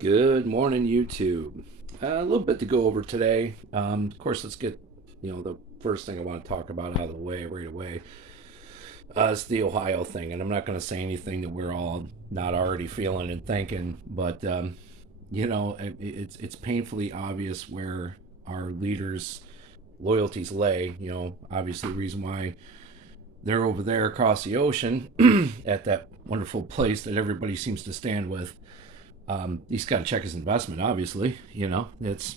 Good morning, YouTube. A little bit to go over today. Of course, let's get the first thing I want to talk about out of the way right away. It's the Ohio thing, and I'm not going to say anything that we're all not already feeling and thinking, but it's painfully obvious where our leaders' loyalties lay. Obviously, the reason why they're over there across the ocean at that wonderful place that everybody seems to stand with. He's got to check his investment. Obviously, it's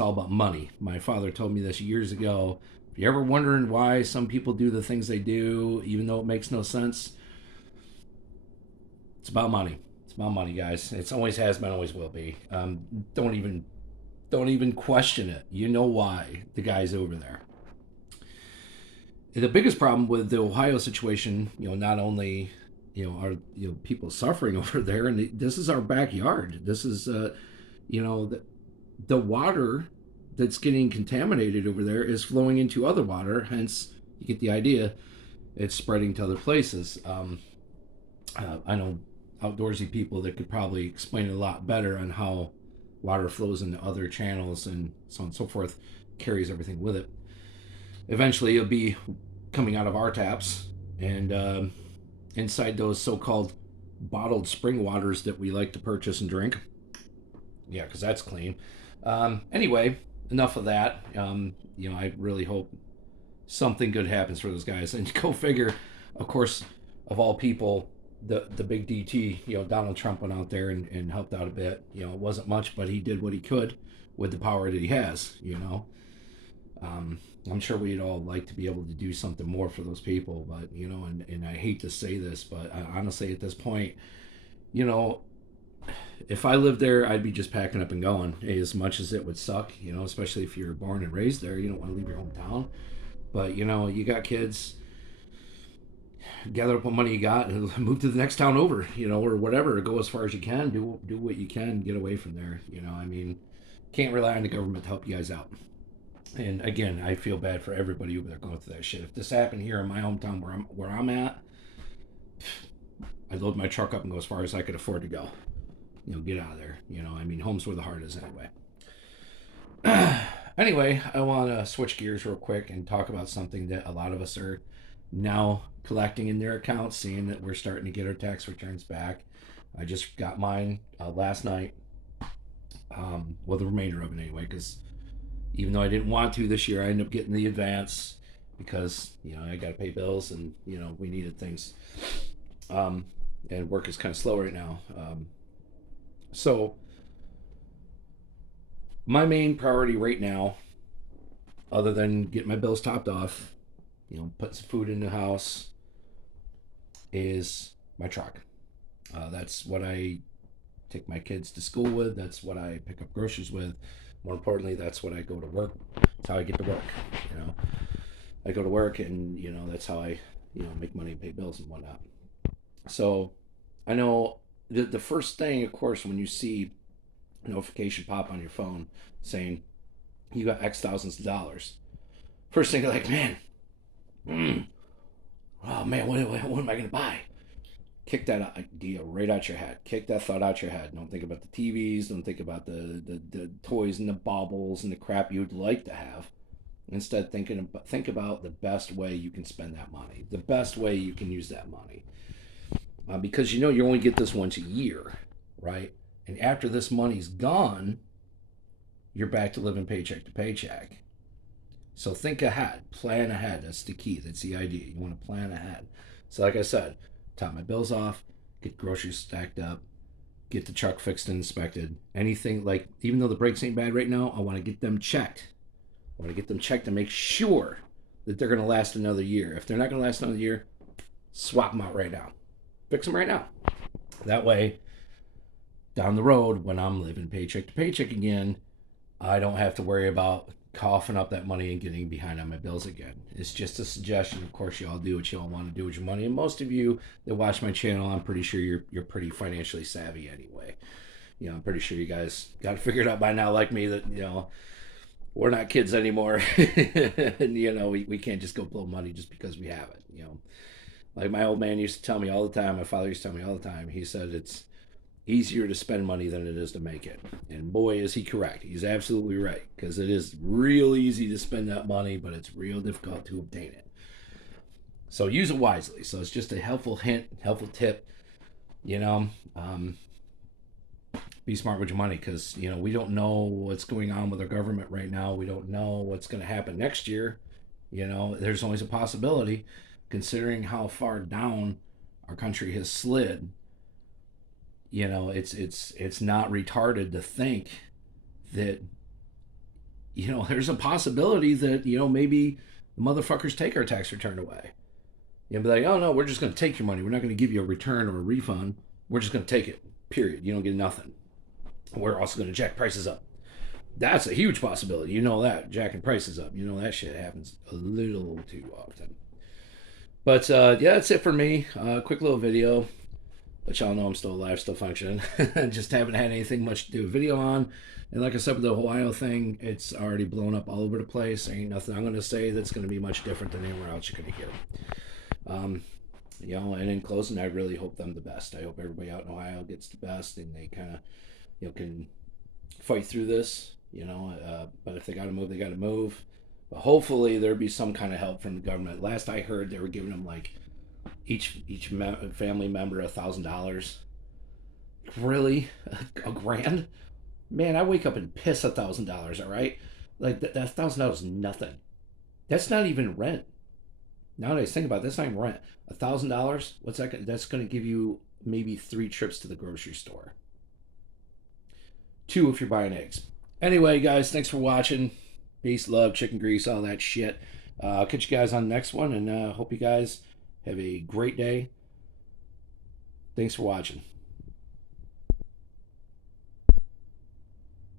all about money. My father told me this years ago. If you're ever wondering why some people do the things they do, even though it makes no sense, it's about money. It's about money, guys. It's always has been, always will be. Don't even question it. You know why the guy's over there. The biggest problem with the Ohio situation, not only are people suffering over there, and this is our backyard. This is the water that's getting contaminated over there is flowing into other water. Hence, you get the idea. It's spreading to other places. I know outdoorsy people that could probably explain it a lot better on how water flows into other channels and so on and so forth, carries everything with it. Eventually, it'll be coming out of our taps and inside those so-called bottled spring waters that we like to purchase and drink. Yeah, because that's clean. Anyway, enough of that. I really hope something good happens for those guys. And go figure, of course, of all people, the big DT, Donald Trump went out there and helped out a bit. It wasn't much, but he did what he could with the power that he has. I'm sure we'd all like to be able to do something more for those people, but and I hate to say this, but honestly, at this point, you know, if I lived there, I'd be just packing up and going. As much as it would suck, especially if you're born and raised there, you don't want to leave your hometown. But you got kids, gather up what money you got and move to the next town over, or whatever. Go as far as you can. Do what you can. Get away from there. I mean, can't rely on the government to help you guys out. And again, I feel bad for everybody over there going through that shit. If this happened here in my hometown where I'm at, I load my truck up and go as far as I could afford to go. Get out of there. I mean, home's where the heart is anyway. Anyway, I want to switch gears real quick and talk about something that a lot of us are now collecting in their accounts, seeing that we're starting to get our tax returns back. I just got mine last night. Well, the remainder of it anyway, because even though I didn't want to this year, I ended up getting the advance because I got to pay bills and we needed things. And work is kind of slow right now. So my main priority right now, other than getting my bills topped off, putting some food in the house, is my truck. That's what I take my kids to school with. That's what I pick up groceries with. More importantly, that's what I go to work. That's how I get to work. You know, I go to work, and that's how I make money and pay bills and whatnot. So I know the first thing, of course, when you see a notification pop on your phone saying you got X thousands of dollars, first thing you're like, man, oh man, what am I gonna buy? Kick that idea right out your head. Kick that thought out your head. Don't think about the TVs. Don't think about the toys and the baubles and the crap you'd like to have. Instead, think about the best way you can spend that money, the best way you can use that money, because you only get this once a year, right? And after this money's gone, you're back to living paycheck to paycheck. So think ahead, plan ahead. That's the key. That's the idea. You want to plan ahead. So, like I said, top my bills off, get groceries stacked up, get the truck fixed and inspected. Anything like, even though the brakes ain't bad right now, I want to get them checked. I want to get them checked to make sure that they're going to last another year. If they're not going to last another year, swap them out right now. Fix them right now. That way, down the road, when I'm living paycheck to paycheck again, I don't have to worry about coughing up that money and getting behind on my bills again. It's just a suggestion. Of course, you all do what you all want to do with your money, and most of you that watch my channel, I'm pretty sure you're pretty financially savvy anyway. I'm pretty sure you guys got it figured out by now, like me, that we're not kids anymore, and we can't just go blow money just because we have it. Like my old man used to tell me all the time. My father used to tell me all the time. He said easier to spend money than it is to make it. And boy, is he correct. He's absolutely right, because it is real easy to spend that money, but it's real difficult to obtain it. So use it wisely. So it's just a helpful hint, helpful tip. You know, be smart with your money, because we don't know what's going on with our government right now. We don't know what's going to happen next year. There's always a possibility, considering how far down our country has slid. It's not retarded to think that there's a possibility that maybe the motherfuckers take our tax return away. Be like, oh no, we're just going to take your money. We're not going to give you a return or a refund. We're just going to take it. Period. You don't get nothing. We're also going to jack prices up. That's a huge possibility. That. Jacking prices up. That shit happens a little too often. But yeah, that's it for me. Quick little video. Let y'all know I'm still alive, still functioning. Just haven't had anything much to do a video on. And like I said with the Ohio thing, it's already blown up all over the place. There ain't nothing I'm going to say that's going to be much different than anywhere else you're going to hear. And in closing, I really hope them the best. I hope everybody out in Ohio gets the best, and they kind of, can fight through this. But if they got to move, they got to move. But hopefully there'd be some kind of help from the government. Last I heard, they were giving them like each family member $1,000. Really, a grand? Man, I wake up and piss $1,000. All right, like that $1,000 is nothing. That's not even rent. Nowadays, think about it, that's not even rent. $1,000. What's that? That's going to give you maybe 3 trips to the grocery store. 2 if you're buying eggs. Anyway, guys, thanks for watching. Peace, love, chicken grease, all that shit. I'll catch you guys on the next one, and hope you guys have a great day. Thanks for watching.